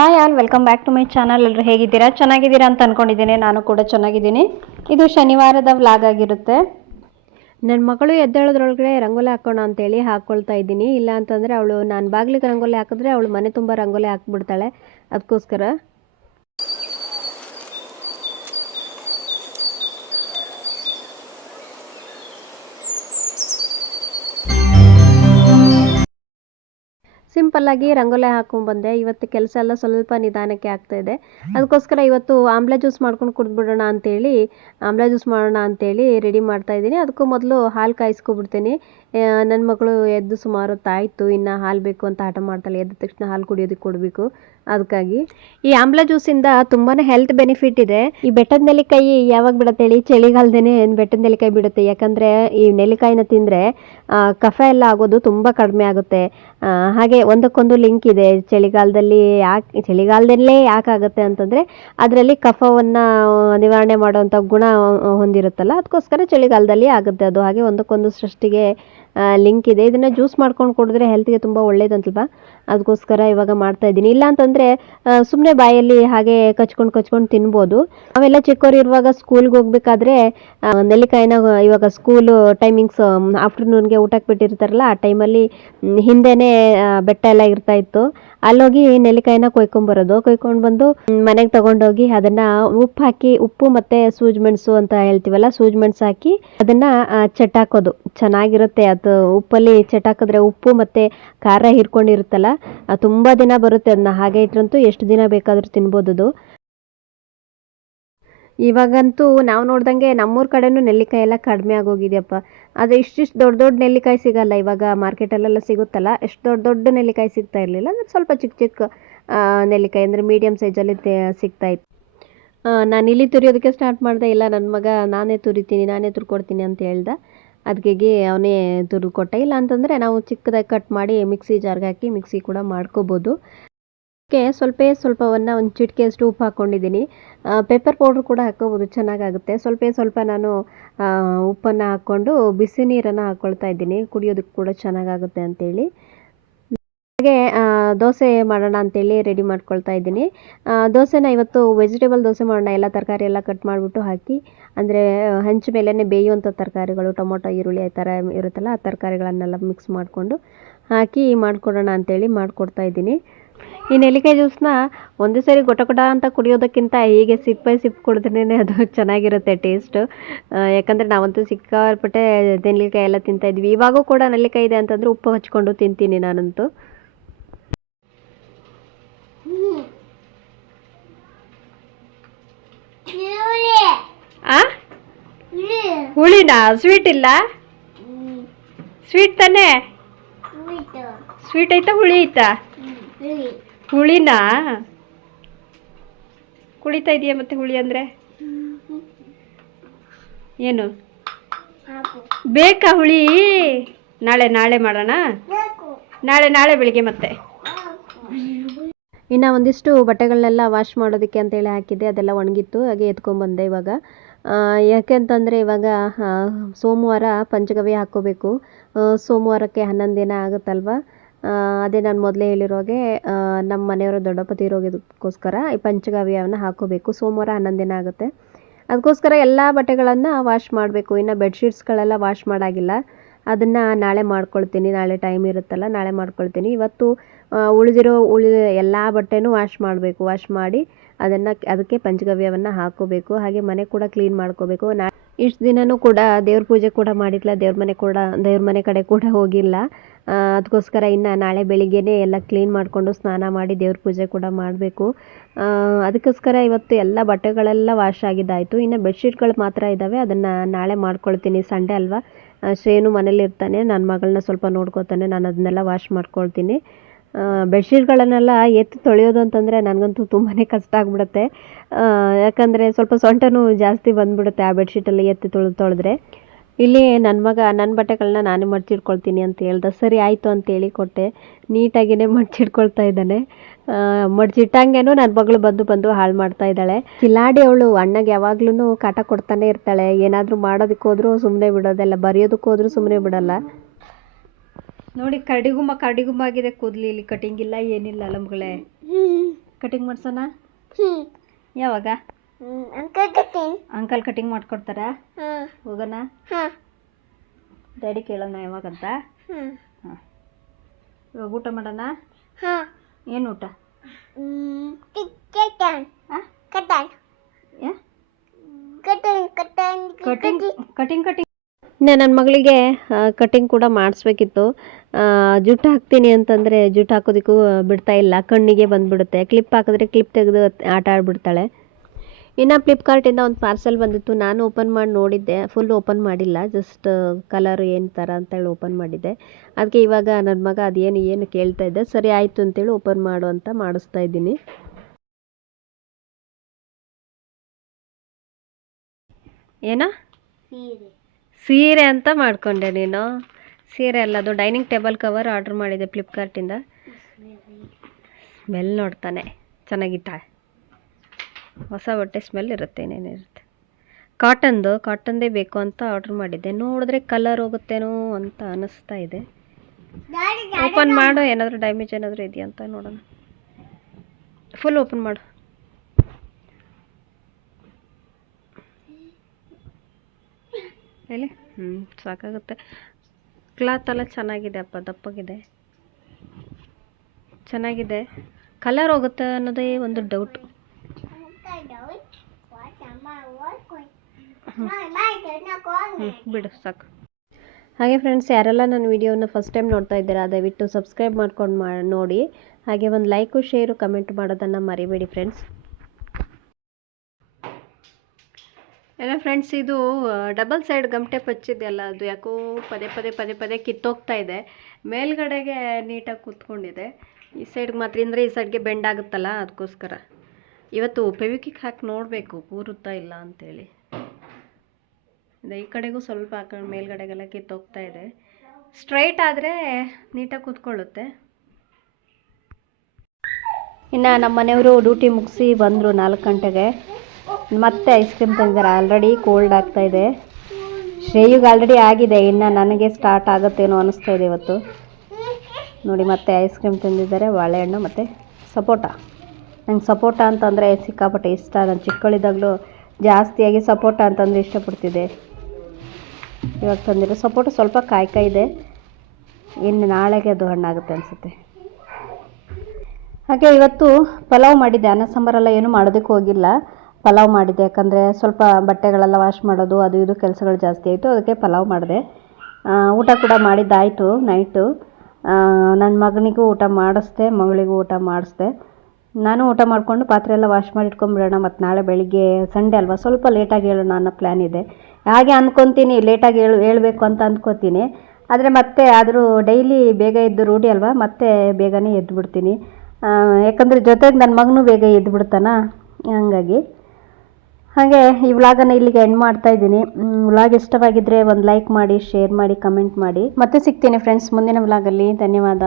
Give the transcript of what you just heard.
Hi all welcome back to my channel ಎಲ್ಲರೂ ಹೇಗಿದ್ದೀರಾ? ಚೆನ್ನಾಗಿದ್ದೀರಾ ಅಂತ ಅನ್ಕೊಂಡಿದ್ದೀನಿ. ನಾನು ಕೂಡ ಚೆನ್ನಾಗಿದ್ದೀನಿ. ಇದು ಶನಿವಾರದ ವ್ಲಾಗ್ ಆಗಿರುತ್ತೆ. ನನ್ನ ಮಗಳು ಎದ್ದೇಳೋದ್ರೊಳಗಡೆ ರಂಗೋಲಿ ಹಾಕೋಣ ಅಂತೇಳಿ ಹಾಕ್ಕೊಳ್ತಾ ಇದ್ದೀನಿ. ಇಲ್ಲ ಅಂತಂದರೆ ಅವಳು ನಾನು ಬಾಗಿಲಿಗೆ ರಂಗೋಲಿ ಹಾಕಿದ್ರೆ ಅವಳು ಮನೆ ತುಂಬ ರಂಗೋಲಿ ಹಾಕ್ಬಿಡ್ತಾಳೆ. ಅದಕ್ಕೋಸ್ಕರ. ಸಿಂಪಲ್ಲಾಗಿ ರಂಗೋಲಿ ಹಾಕೊಂಡ್ಬಂದೆ ಇವತ್ತು ಕೆಲಸ ಎಲ್ಲ ಸ್ವಲ್ಪ ನಿಧಾನಕ್ಕೆ ಆಗ್ತಾ ಇದೆ. ಅದಕ್ಕೋಸ್ಕರ ಇವತ್ತು ಆಮ್ಲ ಜ್ಯೂಸ್ ಮಾಡ್ಕೊಂಡು ಕುಡಿದ್ಬಿಡೋಣ ಅಂತೇಳಿ ಆಮ್ಲ ಜ್ಯೂಸ್ ಮಾಡೋಣ ಅಂತೇಳಿ ರೆಡಿ ಮಾಡ್ತಾ ಇದ್ದೀನಿ. ಅದಕ್ಕೂ ಮೊದಲು ಹಾಲು ಕಾಯಿಸ್ಕೊಬಿಡ್ತೀನಿ. ನನ್ನ ಮಗಳು ಎದ್ದು ಸುಮಾರು ಹೊತ್ತಾಯಿತು ಇನ್ನು ಹಾಲು ಬೇಕು ಅಂತ ಹಠ ಮಾಡ್ತಾಳೆ, ಎದ್ದ ತಕ್ಷಣ ಹಾಲು ಕುಡಿಯೋದಕ್ಕೆ ಕೊಡಬೇಕು. ಅದಕ್ಕಾಗಿ ಈ ಆಮ್ಲ ಜ್ಯೂಸಿಂದ ತುಂಬಾ ಹೆಲ್ತ್ ಬೆನಿಫಿಟ್ ಇದೆ. ಈ ಬೆಟ್ಟದ ನೆಲ್ಲಿಕಾಯಿ ಯಾವಾಗ ಬಿಡುತ್ತೆ ಹೇಳಿ? ಚಳಿಗಾಲದೇನೆ ಬೆಟ್ಟದ ನೆಲ್ಲಿಕಾಯಿ ಬಿಡುತ್ತೆ? ಯಾಕಂದರೆ ಈ ನೆಲ್ಲಿಕಾಯಿನ ತಿಂದರೆ ಕಫ ಎಲ್ಲ ಆಗೋದು ತುಂಬ ಕಡಿಮೆ ಆಗುತ್ತೆ. ಹಾಗೆ ಒಂದಕ್ಕೊಂದು ಲಿಂಕ್ ಇದೆ. ಚಳಿಗಾಲದಲ್ಲಿ ಯಾಕೆ, ಚಳಿಗಾಲದಲ್ಲೇ ಯಾಕಾಗುತ್ತೆ ಅಂತಂದರೆ, ಅದರಲ್ಲಿ ಕಫವನ್ನು ನಿವಾರಣೆ ಮಾಡುವಂಥ ಗುಣ ಹೊಂದಿರುತ್ತಲ್ಲ ಅದಕ್ಕೋಸ್ಕರ ಚಳಿಗಾಲದಲ್ಲಿ ಆಗುತ್ತೆ ಅದು. ಹಾಗೆ ಒಂದಕ್ಕೊಂದು ಸೃಷ್ಟಿಗೆ ಲಿಂಕ್ ಇದೆ. ಇದನ್ನು ಜ್ಯೂಸ್ ಮಾಡ್ಕೊಂಡು ಕುಡಿದ್ರೆ ಹೆಲ್ತ್ಗೆ ತುಂಬ ಒಳ್ಳೇದಂತಲ್ವಾ? ಅದಕ್ಕೋಸ್ಕರ ಇವಾಗ ಮಾಡ್ತಾ ಇದ್ದೀನಿ. ಇಲ್ಲ ಅಂತಂದರೆ ಸುಮ್ಮನೆ ಬಾಯಲ್ಲಿ ಹಾಗೆ ಕಚ್ಕೊಂಡು ಕಚ್ಕೊಂಡು ತಿನ್ಬೋದು. ಅವೆಲ್ಲ ಚಿಕ್ಕವರು ಇರುವಾಗ ಸ್ಕೂಲ್ಗೆ ಹೋಗ್ಬೇಕಾದ್ರೆ ನೆಲ್ಲಿಕಾಯಿನ ಇವಾಗ ಸ್ಕೂಲು ಟೈಮಿಂಗ್ಸ್ ಆಫ್ಟರ್ನೂನ್ಗೆ ಊಟಕ್ಕೆ ಬಿಟ್ಟಿರ್ತಾರಲ್ಲ, ಆ ಟೈಮಲ್ಲಿ ಹಿಂದೆನೇ ಬೆಟ್ಟ ಎಲ್ಲ ಇರ್ತಾ ಇತ್ತು. ಅಲ್ಲೋಗಿ ನೆಲ್ಲಿಕಾಯಿನ ಕೊಯ್ಕೊಂಬರೋದು ಕೊಯ್ಕೊಂಡು ಬಂದು ಮನೆಗೆ ತಗೊಂಡೋಗಿ ಅದನ್ನು ಉಪ್ಪು ಹಾಕಿ, ಉಪ್ಪು ಮತ್ತು ಸೂಜ್ ಮೆಣಸು ಅಂತ ಹೇಳ್ತೀವಲ್ಲ, ಸೂಜ್ ಮೆಣಸು ಹಾಕಿ ಅದನ್ನು ಚಟ್ ಹಾಕೋದು ಚೆನ್ನಾಗಿರುತ್ತೆ ಅದು. ಉಪ್ಪಲ್ಲಿ ಚಟಾಕಿದ್ರೆ ಉಪ್ಪು ಮತ್ತೆ ಖಾರ ಹೀರ್ಕೊಂಡಿರುತ್ತಲ್ಲ ಆ, ತುಂಬಾ ದಿನ ಬರುತ್ತೆ ಅದನ್ನ ಹಾಗೆ ಇಟ್ಟರಂತೂ ಎಷ್ಟು ದಿನ ಬೇಕಾದರೂ ತಿನ್ಬೋದು ಅದು. ಇವಾಗಂತೂ ನಾವು ನೋಡ್ದಂಗೆ ನಮ್ಮೂರ ಕಡೆನೂ ನೆಲ್ಲಿಕಾಯಿ ಎಲ್ಲ ಕಡಿಮೆ ಆಗೋಗಿದೆಯಪ್ಪ. ಅದು ಇಷ್ಟಿಷ್ಟು ದೊಡ್ಡ ದೊಡ್ಡ ನೆಲ್ಲಿಕಾಯಿ ಸಿಗಲ್ಲ ಇವಾಗ ಮಾರ್ಕೆಟಲ್ಲೆಲ್ಲ ಸಿಗುತ್ತಲ್ಲ ಎಷ್ಟು ದೊಡ್ಡ ದೊಡ್ಡ ನೆಲ್ಲಿಕಾಯಿ ಸಿಗ್ತಾ ಇರಲಿಲ್ಲ. ಅಂದರೆ ಸ್ವಲ್ಪ ಚಿಕ್ಕ ಚಿಕ್ಕ ನೆಲ್ಲಿಕಾಯಿ ಅಂದರೆ ಮೀಡಿಯಮ್ ಸೈಜಲ್ಲಿ ಸಿಗ್ತಾ ಇತ್ತು. ನಾನು ಇಲ್ಲಿ ತುರಿಯೋದಕ್ಕೆ ಸ್ಟಾರ್ಟ್ ಮಾಡಿದೆ. ಇಲ್ಲ ನನ್ನ ಮಗ ನಾನೇ ತುರಿತೀನಿ ನಾನೇ ತುರ್ಕೊಡ್ತೀನಿ ಅಂತ ಹೇಳ್ದ. ಅದಕ್ಕೆ ಅವನೇ ತುರಿದು ಕೊಟ್ಟ. ಇಲ್ಲ ಅಂತಂದರೆ ನಾವು ಚಿಕ್ಕದಾಗಿ ಕಟ್ ಮಾಡಿ ಮಿಕ್ಸಿ ಜಾರ್ಗೆ ಹಾಕಿ ಮಿಕ್ಸಿ ಕೂಡ ಮಾಡ್ಕೋಬೋದು. ಅದಕ್ಕೆ ಸ್ವಲ್ಪ ಸ್ವಲ್ಪವನ್ನು ಒಂದು ಚಿಟಿಕೆಯಷ್ಟು ಉಪ್ಪು ಹಾಕ್ಕೊಂಡಿದ್ದೀನಿ ಪೆಪ್ಪರ್ ಪೌಡ್ರ್ ಕೂಡ ಹಾಕ್ಕೋಬೋದು ಚೆನ್ನಾಗಾಗುತ್ತೆ. ಸ್ವಲ್ಪ ಸ್ವಲ್ಪ ನಾನು ಉಪ್ಪನ್ನು ಹಾಕ್ಕೊಂಡು ಬಿಸಿ ನೀರನ್ನು ಹಾಕ್ಕೊಳ್ತಾ ಇದ್ದೀನಿ. ಕುಡಿಯೋದಕ್ಕೆ ಕೂಡ ಚೆನ್ನಾಗಾಗುತ್ತೆ ಅಂತೇಳಿ. ಹಾಗೆ ದೋಸೆ ಮಾಡೋಣ ಅಂತೇಳಿ ರೆಡಿ ಮಾಡ್ಕೊಳ್ತಾ ಇದ್ದೀನಿ. ದೋಸೆನ ಇವತ್ತು ವೆಜಿಟೇಬಲ್ ದೋಸೆ ಮಾಡೋಣ, ಎಲ್ಲ ತರಕಾರಿ ಎಲ್ಲ ಕಟ್ ಮಾಡಿಬಿಟ್ಟು ಹಾಕಿ, ಅಂದರೆ ಹಂಚ್ ಮೇಲೇ ಬೇಯುವಂಥ ತರಕಾರಿಗಳು, ಟೊಮೊಟೊ, ಈರುಳ್ಳಿ ಆ ಥರ ಇರುತ್ತಲ್ಲ, ಆ ತರಕಾರಿಗಳನ್ನೆಲ್ಲ ಮಿಕ್ಸ್ ಮಾಡಿಕೊಂಡು ಹಾಕಿ ಮಾಡಿಕೊಡೋಣ ಅಂತೇಳಿ ಮಾಡಿಕೊಡ್ತಾ ಇದ್ದೀನಿ. ಈ ನೆಲ್ಲಿಕಾಯಿ ಜ್ಯೂಸ್ನ ಒಂದೇ ಸರಿ ಗೊಟ ಗೊಟ ಅಂತ ಕುಡಿಯೋದಕ್ಕಿಂತ ಹೀಗೆ ಸಿಪ್ ಬೈ ಸಿಪ್ ಕುಡಿದ್ರೇ ಅದು ಚೆನ್ನಾಗಿರುತ್ತೆ ಟೇಸ್ಟು ಯಾಕಂದರೆ ನಾವಂತೂ ಸಿಕ್ಕಾಪಟ್ಟೆ ನೆಲ್ಲಿಕಾಯಿ ಎಲ್ಲ ತಿಂತಾಯಿದ್ವಿ ಇವಾಗೂ ಕೂಡ ನೆಲ್ಲಿಕಾಯಿ ಇದೆ ಅಂತಂದರೆ ಉಪ್ಪು ಹಚ್ಕೊಂಡು ತಿಂತೀನಿ ನಾನಂತೂ. ಆ? ಹುಳಿನಾ? ಸ್ವೀಟ್ ಇಲ್ಲ? ಸ್ವೀಟ್ ತಾನೇ? ಸ್ವೀಟ್ ಐತಾ ಹುಳಿ ಐತಾ? ಹುಳಿನಾ? ಕುಳಿತಾ ಇದೆಯಾ ಮತ್ತೆ ಹುಳಿ ಅಂದರೆ? ಏನು? ಬೇಕಾ ಹುಳಿ? ನಾಳೆ ನಾಳೆ ಮಾಡೋಣ? ನಾಳೆ ನಾಳೆ ಬೆಳಿಗ್ಗೆ ಮತ್ತೆ. ಇನ್ನು ಒಂದಿಷ್ಟು ಬಟ್ಟೆಗಳನ್ನೆಲ್ಲ ವಾಶ್ ಮಾಡೋದಕ್ಕೆ ಅಂತೇಳಿ ಹಾಕಿದ್ದೆ, ಅದೆಲ್ಲ ಒಣಗಿತ್ತು, ಹಾಗೆ ಎತ್ಕೊಂಡ್ಬಂದೆ ಇವಾಗ. ಯಾಕೆಂತಂದರೆ ಇವಾಗ ಸೋಮವಾರ ಪಂಚಗವ್ಯ ಹಾಕ್ಕೋಬೇಕು. ಸೋಮವಾರಕ್ಕೆ ಹನ್ನೊಂದು ದಿನ ಆಗುತ್ತಲ್ವ? ಅದೇ ನಾನು ಮೊದಲೇ ಹೇಳಿರೋ ಹಾಗೆ ನಮ್ಮ ಮನೆಯವರು ದೊಡ್ಡಪ್ಪ ತೀರೋಗೋದಕ್ಕೋಸ್ಕರ ಈ ಪಂಚಗವ್ಯವನ್ನು ಹಾಕ್ಕೋಬೇಕು. ಸೋಮವಾರ ಹನ್ನೊಂದು ದಿನ ಆಗುತ್ತೆ. ಅದಕ್ಕೋಸ್ಕರ ಎಲ್ಲ ಬಟ್ಟೆಗಳನ್ನು ವಾಶ್ ಮಾಡಬೇಕು. ಇನ್ನು ಬೆಡ್ಶೀಟ್ಸ್ಗಳೆಲ್ಲ ವಾಶ್ ಮಾಡಾಗಿಲ್ಲ. ಅದನ್ನು ನಾಳೆ ಮಾಡ್ಕೊಳ್ತೀನಿ, ನಾಳೆ ಟೈಮ್ ಇರುತ್ತಲ್ಲ ನಾಳೆ ಮಾಡ್ಕೊಳ್ತೀನಿ. ಇವತ್ತು ಉಳಿದಿರೋ ಉಳಿ ಎಲ್ಲ ಬಟ್ಟೆನೂ ವಾಶ್ ಮಾಡಬೇಕು. ವಾಶ್ ಮಾಡಿ ಅದನ್ನು ಅದಕ್ಕೆ ಪಂಚಗವ್ಯವನ್ನು ಹಾಕೋಬೇಕು. ಹಾಗೆ ಮನೆ ಕೂಡ ಕ್ಲೀನ್ ಮಾಡ್ಕೋಬೇಕು. ನಾ ಇಷ್ಟು ದಿನನೂ ಕೂಡ ದೇವ್ರ ಪೂಜೆ ಕೂಡ ಮಾಡಿಲ್ಲ ದೇವ್ರ ಮನೆ ಕೂಡ, ದೇವ್ರ ಮನೆ ಕಡೆ ಕೂಡ ಹೋಗಿಲ್ಲ. ಅದಕ್ಕೋಸ್ಕರ ಇನ್ನು ನಾಳೆ ಬೆಳಿಗ್ಗೆನೇ ಎಲ್ಲ ಕ್ಲೀನ್ ಮಾಡಿಕೊಂಡು ಸ್ನಾನ ಮಾಡಿ ದೇವ್ರ ಪೂಜೆ ಕೂಡ ಮಾಡಬೇಕು. ಅದಕ್ಕೋಸ್ಕರ ಇವತ್ತು ಎಲ್ಲ ಬಟ್ಟೆಗಳೆಲ್ಲ ವಾಶ್ ಆಗಿದ್ದಾಯಿತು. ಇನ್ನು ಬೆಡ್ಶೀಟ್ಗಳು ಮಾತ್ರ ಇದ್ದಾವೆ ಅದನ್ನು ನಾಳೆ ಮಾಡ್ಕೊಳ್ತೀನಿ. ಸಂಡೇ ಅಲ್ವಾ? ಶ್ರೇನು ಮನೇಲಿ ಇರ್ತಾನೆ ನನ್ನ ಮಗಳನ್ನ ಸ್ವಲ್ಪ ನೋಡ್ಕೋತಾನೆ, ನಾನು ಅದನ್ನೆಲ್ಲ ವಾಶ್ ಮಾಡ್ಕೊಳ್ತೀನಿ. ಬೆಡ್ಶೀಟ್ಗಳನ್ನೆಲ್ಲ ಎತ್ತಿ ತೊಳೆಯೋದು ಅಂತಂದರೆ ನನಗಂತೂ ತುಂಬಾ ಕಷ್ಟ ಆಗಿಬಿಡುತ್ತೆ. ಯಾಕಂದರೆ ಸ್ವಲ್ಪ ಸೊಂಟನೂ ಜಾಸ್ತಿ ಬಂದುಬಿಡುತ್ತೆ ಆ ಬೆಡ್ಶೀಟಲ್ಲಿ ಎತ್ತಿ ತೊಳೆದು ತೊಳೆದ್ರೆ. ಇಲ್ಲಿ ನನ್ನ ಮಗ ನನ್ನ ಬಟ್ಟೆಗಳನ್ನ ನಾನೇ ಮಡ್ಚಿಡ್ಕೊಳ್ತೀನಿ ಅಂತ ಹೇಳ್ದ. ಸರಿ ಆಯಿತು ಅಂತೇಳಿ ಕೊಟ್ಟೆ. ನೀಟಾಗಿಯೇ ಮಡ್ಚಿಡ್ಕೊಳ್ತಾ ಇದ್ದಾನೆ. ಮಡ್ಚಿಟ್ಟಂಗೆನೂ ನನ್ನ ಮಗಳು ಬಂದು ಬಂದು ಹಾಳು ಮಾಡ್ತಾ ಇದ್ದಾಳೆ. ಕಿಲಾಡಿ ಅವಳು ಅಣ್ಣಗೆ ಯಾವಾಗ್ಲೂ ಕಾಟ ಕೊಡ್ತಾನೆ ಇರ್ತಾಳೆ. ಏನಾದರೂ ಮಾಡೋದಕ್ಕೆ ಹೋದ್ರೂ ಸುಮ್ಮನೆ ಬಿಡೋದಲ್ಲ ಬರೆಯೋದಕ್ಕೆ ಹೋದ್ರೂ ಸುಮ್ಮನೆ ಬಿಡಲ್ಲ. ನೋಡಿ ಕಡಿಗುಮ್ಮ ಕಡಿಗುಮ್ಮ ಆಗಿದೆ ಕೂದಲು ಇಲ್ಲಿ. ಕಟಿಂಗ್ ಇಲ್ಲ ಏನಿಲ್ಲ ನಮ್ಗಳೇ ಮಗಳೇ. ಕಟಿಂಗ್ ಮಾಡ್ಸೋಣ? ಯಾವಾಗ? ಅಂಕಲ್ ಕಟಿಂಗ್ ಅಂಕಲ್ ಕಟಿಂಗ್ ಮಾಡ್ಕೊಡ್ತಾರಾ? ಹಾಂ. ಹೋಗೋಣ. ಹಾಂ. ಡ್ಯಾಡಿ ಕೇಳೋಣ ಯಾವಾಗಂತ? ಹ್ಞೂ ಹಾಂ. ಇವಾಗ ಊಟ ಮಾಡೋಣ? ಹಾಂ. ಏನು ಊಟ? ಕಟಿಂಗ್ ಕಟಿಂಗ್ ಕಟಿಂಗ್ ನನ್ನ ಮಗಳಿಗೆ ಕಟಿಂಗ್ ಕೂಡ ಮಾಡಿಸ್ಬೇಕಿತ್ತು. ಜುಟ್ಟು ಹಾಕ್ತೀನಿ ಅಂತಂದರೆ ಜುಟ್ಟು ಹಾಕೋದಕ್ಕೂ ಬಿಡ್ತಾ ಇಲ್ಲ. ಕಣ್ಣಿಗೆ ಬಂದುಬಿಡುತ್ತೆ. ಕ್ಲಿಪ್ ಹಾಕಿದ್ರೆ ಕ್ಲಿಪ್ ತೆಗೆದು ಆಟ ಆಡ್ಬಿಡ್ತಾಳೆ. ಇನ್ನು ಫ್ಲಿಪ್ಕಾರ್ಟಿಂದ ಒಂದು ಪಾರ್ಸೆಲ್ ಬಂದಿತ್ತು. ನಾನು ಓಪನ್ ಮಾಡಿ ನೋಡಿದ್ದೆ. ಫುಲ್ ಓಪನ್ ಮಾಡಿಲ್ಲ. ಜಸ್ಟ್ ಕಲರ್ ಏನು ಥರ ಅಂತೇಳಿ ಓಪನ್ ಮಾಡಿದ್ದೆ. ಅದಕ್ಕೆ ಇವಾಗ ನನ್ನ ಮಗ ಅದೇನು ಏನು ಕೇಳ್ತಾ ಇದ್ದೆ. ಸರಿ ಆಯಿತು ಅಂತೇಳಿ ಓಪನ್ ಮಾಡು ಅಂತ ಮಾಡಿಸ್ತಾ ಇದ್ದೀನಿ. ಏನ? ಸೀರೆ. ಸೀರೆ ಅಂತ ಮಾಡ್ಕೊಂಡೆ ನೀನು. ಸೀರೆ ಅಲ್ಲ ಅದು ಡೈನಿಂಗ್ ಟೇಬಲ್ ಕವರ್ ಆರ್ಡ್ರ್ ಮಾಡಿದ್ದೆ ಫ್ಲಿಪ್ಕಾರ್ಟಿಂದ ಸ್ಮೆಲ್ ನೋಡ್ತಾನೆ. ಚೆನ್ನಾಗಿತ್ತ? ಹೊಸ ಬಟ್ಟೆ ಸ್ಮೆಲ್ ಇರುತ್ತೆ ಏನೇನಿರುತ್ತೆ ಕಾಟನ್ದು ಕಾಟನ್ದೇ ಬೇಕು ಅಂತ ಆರ್ಡ್ರ್ ಮಾಡಿದ್ದೆ. ನೋಡಿದ್ರೆ ಕಲರ್ ಹೋಗುತ್ತೇನೋ ಅಂತ ಅನ್ನಿಸ್ತಾ ಇದೆ. ಓಪನ್ ಮಾಡು ಏನಾದರೂ ಡ್ಯಾಮೇಜ್ ಏನಾದರೂ ಇದೆಯಾ ಅಂತ ನೋಡೋಣ. ಫುಲ್ ಓಪನ್ ಮಾಡು. ಹೇಳಿ? ಹ್ಞೂ ಸಾಕಾಗುತ್ತೆ. ಕ್ಲಾತ್ ಎಲ್ಲ ಚೆನ್ನಾಗಿದೆ ಅಪ್ಪ ದಪ್ಪಗಿದೆ. ಚೆನ್ನಾಗಿದೆ. ಕಲರ್ ಹೋಗುತ್ತೆ ಅನ್ನೋದೇ ಒಂದು ಡೌಟ್ ಹ್ಞೂ ಬಿಡು ಸಾಕು. ಹಾಗೆ ಫ್ರೆಂಡ್ಸ್ ಯಾರೆಲ್ಲ ನನ್ನ ವಿಡಿಯೋನ ಫಸ್ಟ್ ಟೈಮ್ ನೋಡ್ತಾ ಇದ್ದೀರಾ ದಯವಿಟ್ಟು ಸಬ್ಸ್ಕ್ರೈಬ್ ಮಾಡ್ಕೊಂಡು ಮಾ ನೋಡಿ. ಹಾಗೆ ಒಂದು ಲೈಕು ಶೇರು ಕಮೆಂಟ್ ಮಾಡೋದನ್ನು ಮರಿಬೇಡಿ ಫ್ರೆಂಡ್ಸ್ ಎಲ್ಲ ಫ್ರೆಂಡ್ಸ್ ಇದು ಡಬಲ್ ಸೈಡ್ ಗಮಟೆ ಪಚ್ಚಿದೆಯಲ್ಲ ಅದು ಯಾಕೋ ಪದೇ ಪದೇ ಪದೇ ಪದೇ ಕಿತ್ತೋಗ್ತಾ ಇದೆ. ಮೇಲ್ಗಡೆಗೆ ನೀಟಾಗಿ ಕೂತ್ಕೊಂಡಿದೆ. ಈ ಸೈಡ್ಗೆ ಮಾತ್ರ ಅಂದರೆ ಈ ಸೈಡ್ಗೆ ಬೆಂಡ್ ಆಗುತ್ತಲ್ಲ ಅದಕ್ಕೋಸ್ಕರ. ಇವತ್ತು ಪೆವಿಕಿಗೆ ಹಾಕಿ ನೋಡಬೇಕು ಕೂರುತ್ತಾ ಇಲ್ಲ ಅಂತೇಳಿ. ಇದೆ ಈ ಕಡೆಗೂ ಸ್ವಲ್ಪ ಆ ಕಡೆ ಮೇಲ್ಗಡೆಗೆಲ್ಲ ಕಿತ್ತೋಗ್ತಾ ಇದೆ. ಸ್ಟ್ರೈಟ್ ಆದರೆ ನೀಟಾಗಿ ಕೂತ್ಕೊಳ್ಳುತ್ತೆ. ಇನ್ನು ನಮ್ಮ ಮನೆಯವರು ಡ್ಯೂಟಿ ಮುಗಿಸಿ ಬಂದರು ನಾಲ್ಕು ಗಂಟೆಗೆ. ಮತ್ತೆ ಐಸ್ ಕ್ರೀಮ್ ತಂದಿದ್ದಾರೆ. ಆಲ್ರೆಡಿ ಕೋಲ್ಡ್ ಆಗ್ತಾ ಇದೆ. ಶ್ರೇಯುಗೆ ಆಲ್ರೆಡಿ ಆಗಿದೆ. ಇನ್ನು ನನಗೆ ಸ್ಟಾರ್ಟ್ ಆಗುತ್ತೇನೋ ಅನ್ನಿಸ್ತಾ ಇದೆ ಇವತ್ತು. ನೋಡಿ, ಮತ್ತೆ ಐಸ್ ಕ್ರೀಮ್ ತಂದಿದ್ದಾರೆ. ಬಾಳೆಹಣ್ಣು ಮತ್ತು ಸಪೋಟ. ನಂಗೆ ಸಪೋಟ ಅಂತಂದರೆ ಸಿಕ್ಕಾಪಟ್ಟೆ ಇಷ್ಟ. ನಾನು ಚಿಕ್ಕಳಿದ್ದಾಗಲೂ ಜಾಸ್ತಿಯಾಗಿ ಸಪೋಟ ಅಂತಂದರೆ ಇಷ್ಟಪಡ್ತಿದ್ದೆ. ಇವಾಗ ತಂದಿರೋ ಸಪೋಟ ಸ್ವಲ್ಪ ಕಾಯಿ ಕಾಯಿ ಇದೆ. ಇನ್ನು ನಾಳೆಗೆ ಅದು ಹಣ್ಣಾಗುತ್ತೆ ಅನಿಸುತ್ತೆ. ಹಾಗೆ ಇವತ್ತು ಪಲಾವ್ ಮಾಡಿದ್ದೆ. ಅನ್ನ ಸಾಂಬಾರೆಲ್ಲ ಏನು ಮಾಡೋದಕ್ಕೆ ಹೋಗಿಲ್ಲ. ಪಲಾವ್ ಮಾಡಿದ್ದೆ. ಯಾಕಂದರೆ ಸ್ವಲ್ಪ ಬಟ್ಟೆಗಳೆಲ್ಲ ವಾಶ್ ಮಾಡೋದು, ಅದು ಇದು ಕೆಲಸಗಳು ಜಾಸ್ತಿ ಆಯಿತು. ಅದಕ್ಕೆ ಪಲಾವ್ ಮಾಡಿದೆ. ಊಟ ಕೂಡ ಮಾಡಿದ್ದಾಯಿತು ನೈಟು. ನನ್ನ ಮಗನಿಗೂ ಊಟ ಮಾಡಿಸ್ದೆ, ಮಗಳಿಗೂ ಊಟ ಮಾಡಿಸ್ದೆ. ನಾನು ಊಟ ಮಾಡಿಕೊಂಡು ಪಾತ್ರೆ ಎಲ್ಲ ವಾಶ್ ಮಾಡಿ ಇಟ್ಕೊಂಡ್ಬಿಡೋಣ ಮತ್ತು ನಾಳೆ ಬೆಳಿಗ್ಗೆ ಸಂಡೇ ಅಲ್ವಾ? ಸ್ವಲ್ಪ ಲೇಟಾಗಿ ಹೇಳೋಣ ಅನ್ನೋ ಪ್ಲ್ಯಾನ್ ಇದೆ. ಹಾಗೆ ಅಂದ್ಕೊತೀನಿ ಲೇಟಾಗಿ ಹೇಳು, ಹೇಳಬೇಕು ಅಂತ ಅಂದ್ಕೋತೀನಿ ಆದರೆ ಮತ್ತೆ ಆದರೂ ಡೈಲಿ ಬೇಗ ಎದ್ದು ರೂಢಿ ಅಲ್ವಾ? ಮತ್ತೆ ಬೇಗನೆ ಎದ್ದು ಬಿಡ್ತೀನಿ ಯಾಕಂದರೆ ಜೊತೆಗೆ ನನ್ನ ಮಗನೂ ಬೇಗ ಎದ್ದು ಬಿಡ್ತಾನ ಹಂಗಾಗಿ. ಹಾಗೆ ಈ ವ್ಲಾಗನ್ನು ಇಲ್ಲಿಗೆ ಎಂಡ್ ಮಾಡ್ತಾ ಇದ್ದೀನಿ. ವ್ಲಾಗ್ ಇಷ್ಟವಾಗಿದ್ದರೆ ಒಂದು ಲೈಕ್ ಮಾಡಿ ಶೇರ್ ಮಾಡಿ ಕಮೆಂಟ್ ಮಾಡಿ. ಮತ್ತೆ ಸಿಗ್ತೀನಿ ಫ್ರೆಂಡ್ಸ್ ಮುಂದಿನ ವ್ಲಾಗಲ್ಲಿ. ಧನ್ಯವಾದ.